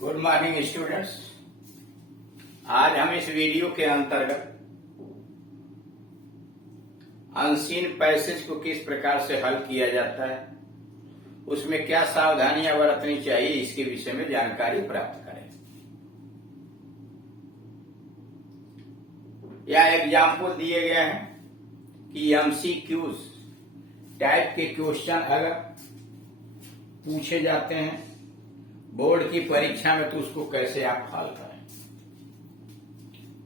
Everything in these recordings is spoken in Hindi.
Good morning students. आज हम इस वीडियो के अंतर्गत अनसीन पैसेज को किस प्रकार से हल किया जाता है, उसमें क्या सावधानियां बरतनी चाहिए, इसके विषय में जानकारी प्राप्त करें। यह एग्जाम्पल दिए गए हैं कि एमसीक्यूज टाइप के क्वेश्चन अगर पूछे जाते हैं बोर्ड की परीक्षा में तो उसको कैसे आप हल करें।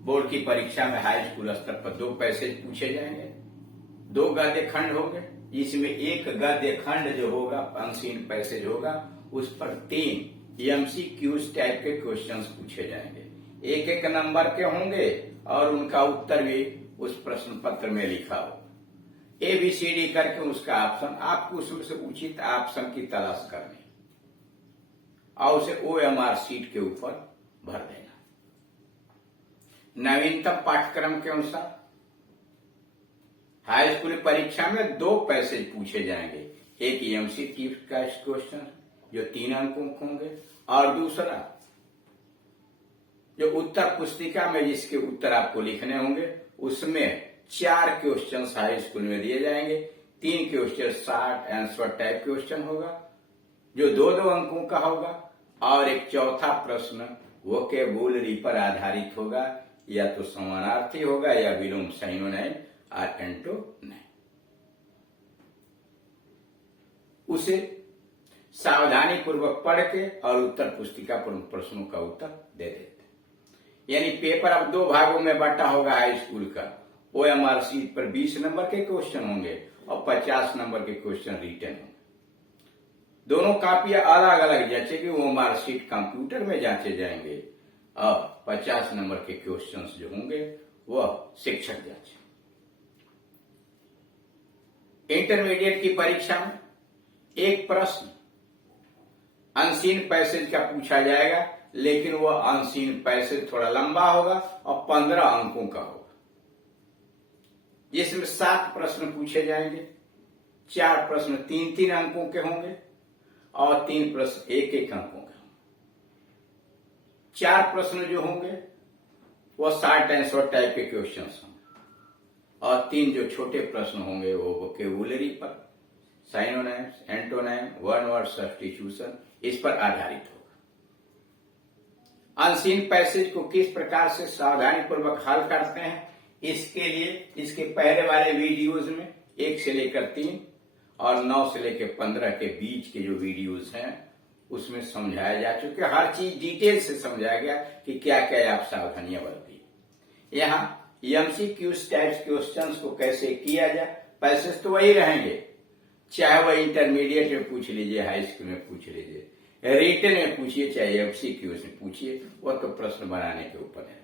बोर्ड की परीक्षा में हाई स्कूल स्तर पर 2 पैसेज पूछे जाएंगे, 2 गद्य खंड होंगे, जिसमें एक गद्य खंड जो होगा अनसीन पैसेज होगा, उस पर 3 एमसीक्यूज टाइप के क्वेश्चंस पूछे जाएंगे। 1-1 नंबर के होंगे और उनका उत्तर भी उस प्रश्न पत्र में लिखा हो। ABCD करके उसका ऑप्शन, आपको उसमें से उचित ऑप्शन की तलाश करनी और उसे OMR सीट के ऊपर भर देना। नवीनतम पाठ्यक्रम के अनुसार हाई स्कूल परीक्षा में 2 पैसेज पूछे जाएंगे, एक एमसीक्यू का क्वेश्चन जो 3 अंकों के होंगे और दूसरा जो उत्तर पुस्तिका में जिसके उत्तर आपको लिखने होंगे उसमें 4 क्वेश्चन हाई स्कूल में दिए जाएंगे। 3 question short answer type question होगा जो 2-2 अंकों का होगा और एक चौथा प्रश्न वोकेबुलरी पर आधारित होगा, या तो समानार्थी होगा या विलोम साइनोनाइम और एंटोनाइम। उसे सावधानी पूर्वक पढ़ के और उत्तर पुस्तिका पर प्रश्नों का उत्तर दे देते। यानी पेपर अब 2 भागों में बंटा होगा हाई स्कूल का। OMR सीट पर 20 नंबर के क्वेश्चन होंगे और 50 नंबर के क्वेश्चन रिटन होंगे। दोनों कापियां अलग अलग जांचेगी, OMR सीट कंप्यूटर में जांचे जाएंगे और 50 नंबर के क्वेश्चंस जो होंगे वह शिक्षक जांचे। इंटरमीडिएट की परीक्षा में एक प्रश्न अनसीन पैसेज का पूछा जाएगा, लेकिन वह अनसीन पैसेज थोड़ा लंबा होगा और 15 अंकों का होगा, जिसमें 7 प्रश्न पूछे जाएंगे। 4 प्रश्न 3-3 अंकों के होंगे और 3 प्रश्न 1-1 अंकों के होंगे। 4 प्रश्न जो होंगे वह शॉर्ट आंसर टाइप के क्वेश्चंस होंगे और 3 जो छोटे प्रश्न होंगे वो वोकेबुलरी पर, साइनोनाइम्स, एंटोनाइम, वन वर्ड सब्स्टिट्यूशन, इस पर आधारित होगा। अनसीन पैसेज को किस प्रकार से सावधानी पूर्वक हल करते हैं, इसके लिए इसके पहले वाले वीडियोज में 1 से लेकर 3 और 9 से लेकर 15 के बीच के जो वीडियोज हैं उसमें समझाया जा चुका है। हर चीज डिटेल से समझाया गया कि क्या क्या आप सावधानियां बरतिए। यहाँ एमसीक्यूज टाइप्स क्वेश्चंस को कैसे किया जाए, पैसेज तो वही रहेंगे, चाहे वह इंटरमीडिएट में पूछ लीजिए, हाई स्कूल में पूछ लीजिए, रिटन में पूछिए, चाहे एमसीक्यूज में पूछिए, वह तो प्रश्न बनाने के ऊपर है।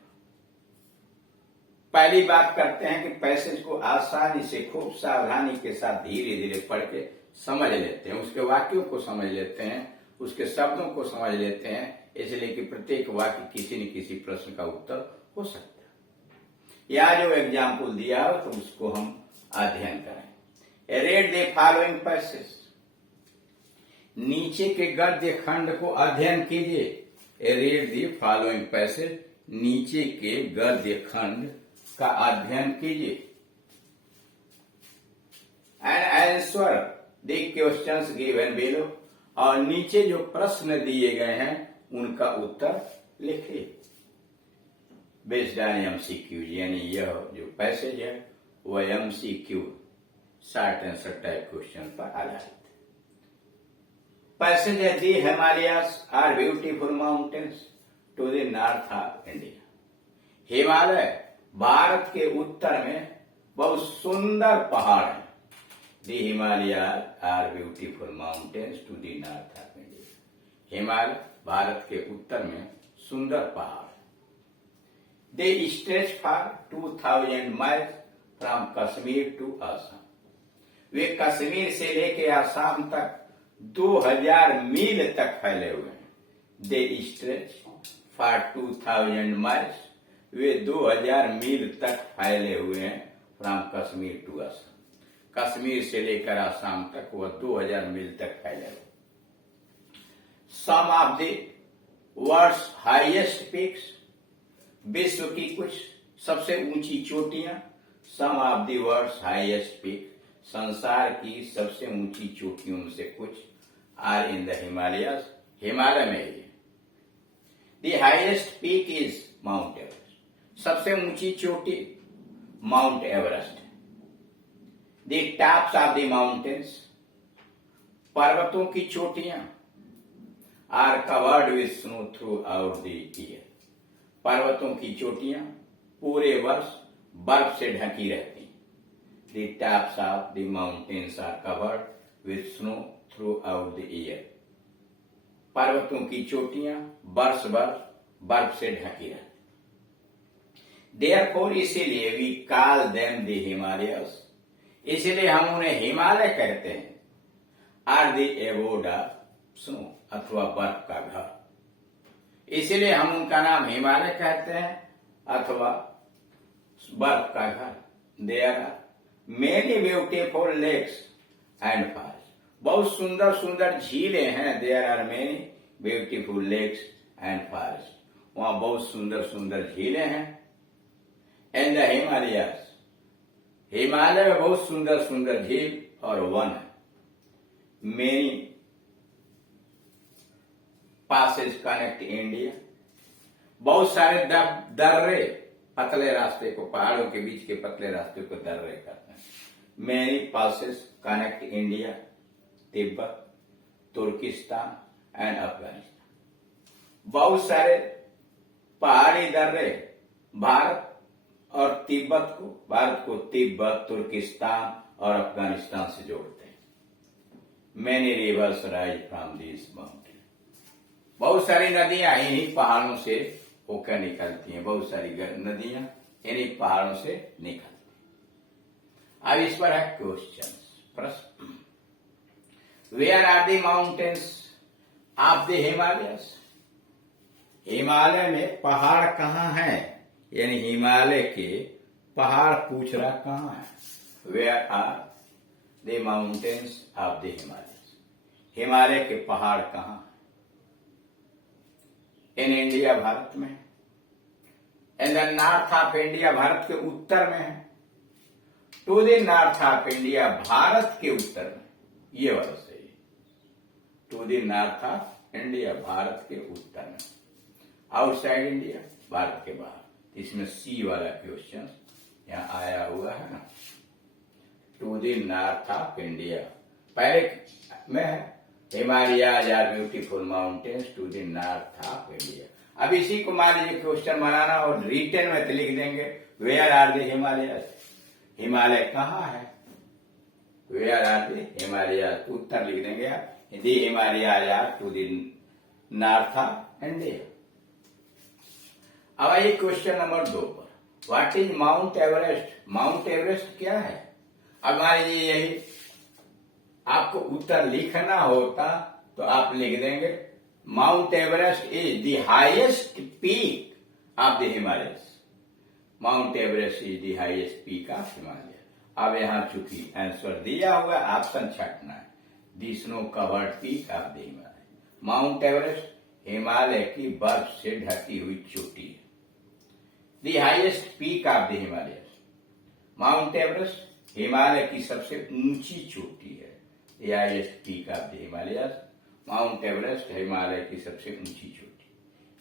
पहली बात करते हैं कि पैसेज को आसानी से खूब सावधानी के साथ धीरे धीरे पढ़ के समझ लेते हैं, उसके वाक्यों को समझ लेते हैं, उसके शब्दों को समझ लेते हैं, इसलिए कि प्रत्येक वाक्य किसी न किसी प्रश्न का उत्तर हो सकता है। यह जो एग्जाम्पल दिया हो तो उसको हम अध्ययन करें। रीड द फॉलोइंग पैसेज, नीचे के गद्य खंड को अध्ययन कीजिए। रीड द फॉलोइंग पैसेज, नीचे के गद्य खंड का अध्ययन कीजिए। And answer the questions given below, और नीचे जो प्रश्न दिए गए हैं उनका उत्तर लिखिए। बेस्ड ऑन एमसीक्यू, यानी यह जो पैसेज है वह MCQ short answer type question पर आधारित। पैसेज है the Himalayas are beautiful mountains to the north of India. Himalaya Bharat के उत्तर में बहुत सुंदर पहाड़ है। The Himalayas are beautiful mountains to the north of India. Himalaya Bharat के उत्तर में सुंदर पहाड़। They stretch for 2000 miles from Kashmir to Assam. वे कश्मीर से लेके आसाम तक 2000 मील तक फैले हुए हैं। दे स्ट्रेच फॉर 2000 माइल्स, वे 2000 मील तक फैले हुए हैं फ्रॉम कश्मीर टू आसाम। कश्मीर से लेकर आसाम तक वह 2000 मील तक फैले हुए। Some of the world's highest peaks, विश्व की कुछ सबसे ऊंची चोटियां, some of the world's highest peak, संसार की सबसे ऊंची चोटियों में से कुछ are in the Himalayas, Himalaya में ही। The highest peak is Mount Everest, सबसे ऊंची चोटी Mount Everest. The tops of the mountains, पर्वतों की चोटियां are covered with snow throughout the year, पर्वतों की चोटियां पूरे वर्ष बर्फ से ढकी रहती। The tops of the mountains are covered with snow throughout the year. पर्वतों की चोटियां वर्ष भर बर्फ से ढकी रहती। Therefore, इसीलिए we call them the Himalayas, इसीलिए हम उन्हें हिमालय कहते हैं। Are the abode of snow, अथवा बर्फ का घर, इसीलिए हम उनका नाम हिमालय कहते हैं अथवा बर्फ का घर। There are many beautiful lakes and forests, बहुत सुंदर सुंदर झीलें हैं। There are many beautiful lakes and forests, वहां बहुत सुंदर सुंदर झीलें हैं। And the Himalayas, हिमालय में बहुत सुंदर सुंदर झील और वन है। Many passes connect India, बहुत सारे दर्रे, पतले रास्ते को, पहाड़ों के बीच के पतले रास्ते को दर्रे करते हैं। Many passes connect India, Tibet, Turkistan and Afghanistan, बहुत सारे पहाड़ी दर्रे भारत और तिब्बत को, भारत को तिब्बत, तुर्किस्तान और अफगानिस्तान से जोड़ते हैं। Many rivers rise from these mountains, बहुत सारी नदियां इन्हीं पहाड़ों से होकर निकलती हैं, बहुत सारी नदियां इन्हीं पहाड़ों से निकलती हैं। अब इस पर है क्वेश्चन, प्रश्न। Where are the mountains of the Himalayas, Himalaya में पहाड़ कहाँ हैं, यानी हिमालय के पहाड़ पूछ रहा कहाँ है। Where are the mountains of the Himalayas, Himalaya के पहाड़ कहाँ हैं। इन इंडिया, भारत में। In the north of India, Bharat के उत्तर में है। To the north of India, Bharat के उत्तर में, ये वाला सही है। To the north of India, Bharat के उत्तर में। आउटसाइड इंडिया, भारत के बाहर। इसमें सी वाला क्वेश्चन यहां आया हुआ है ना। To the north of India, पहले में Himalayas are beautiful mountains to the north of India. अब इसी को मान लीजिए क्वेश्चन बनाना और रिटन में तो लिख देंगे where are the Himalayas, Himalaya कहाँ है। वेयर आर द हिमालयस, उत्तर लिख देंगे आप, the Himalayas are to the north of India. अब आइए क्वेश्चन नंबर 2 पर, what is Mount Everest, Mount Everest क्या है। अब मान लीजिए यही आपको उत्तर लिखना होता तो आप लिख देंगे mount Everest is the highest peak of the Himalayas, Mount Everest is the highest peak of Himalaya. अब यहां चूंकि आंसर दिया हुआ, ऑप्शन छटना है, the snow covered peak of the Himalaya. Mount Everest Himalaya की बर्फ से ढकी हुई चोटी है। The highest peak of the Himalayas, Mount Everest Himalaya की सबसे ऊंची चोटी है। The highest peak of the Himalayas, Mount Everest Himalaya की सबसे ऊंची चोटी।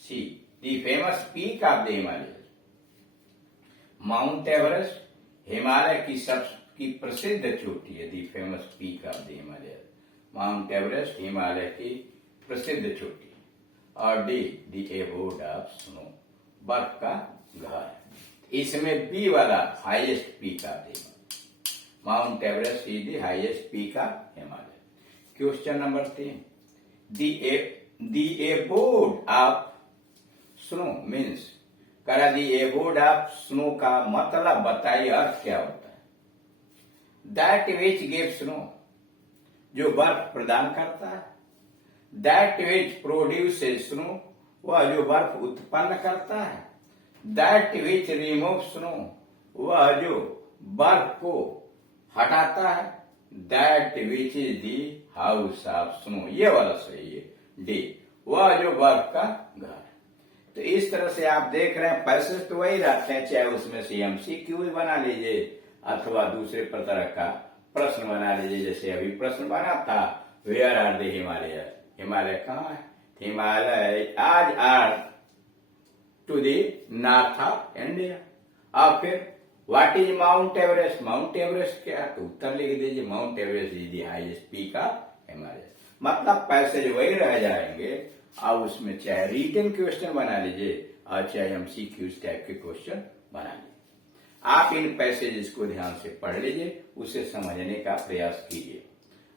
C, the famous peak of the Himalayas, Mount Everest Himalaya की प्रसिद्ध चोटी है। The famous peak of the Himalayas, Mount Everest Himalaya की प्रसिद्ध चोटी। और D, the abode of snow, बर्फ का घर। इसमें बी वाला highest peak of the Himalaya, Mount Everest is the highest peak of Himalaya. Question number 3, the abode of snow means, करा द एबोर्ड ऑफ स्नो का मतलब बताइए, अर्थ क्या होता है। दैट विच गिव स्नो, जो बर्फ प्रदान करता है। दैट विच प्रोड्यूसेस स्नो, वह जो बर्फ उत्पन्न करता है। दैट विच रिमूव स्नो, वह जो बर्फ को हटाता है। That which is the house of snow, ये वाला सही है डी, वह जो वर्ब का घर है। तो इस तरह से आप देख रहे हैं पैसेज तो वही रहते हैं, चाहे उसमें से एमसीक्यू बना लीजिए अथवा दूसरे तरह का प्रश्न बना लीजिए। जैसे अभी प्रश्न बना था, where are the Himalaya, Himalaya कहाँ है? हिमालय आज are to the north of India. और फिर what is Mount Everest, Mount Everest क्या है? तो उत्तर लिख दीजिए, Mount Everest is the highest peak of Himalaya. मतलब पैसेज वही रह जाएंगे और उसमें चाहे रिटन क्वेश्चन बना लीजिए और चाहे एमसीक्यू टाइप के क्वेश्चन बना लीजिए। आप इन पैसेजेस को ध्यान से पढ़ लीजिए, उसे समझने का प्रयास कीजिए।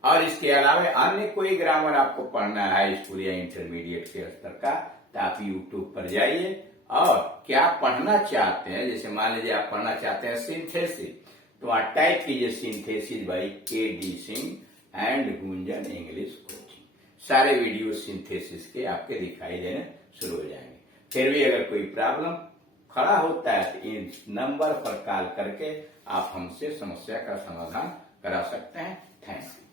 और इसके अलावा अन्य कोई ग्रामर आपको पढ़ना है स्कूल या इंटरमीडिएट के स्तर का, तो आप यूट्यूब पर जाइए और क्या पढ़ना चाहते हैं, जैसे मान लीजिए आप पढ़ना चाहते हैं सिंथेसिस, तो आप टाइप कीजिए synthesis by KD. Singh and Gunjan English coaching. सारे वीडियो सिंथेसिस के आपके दिखाई देने शुरू हो जाएंगे। फिर भी अगर कोई प्रॉब्लम खड़ा होता है तो इन नंबर पर कॉल करके आप हमसे समस्या का समाधान करा सकते हैं। Thank you.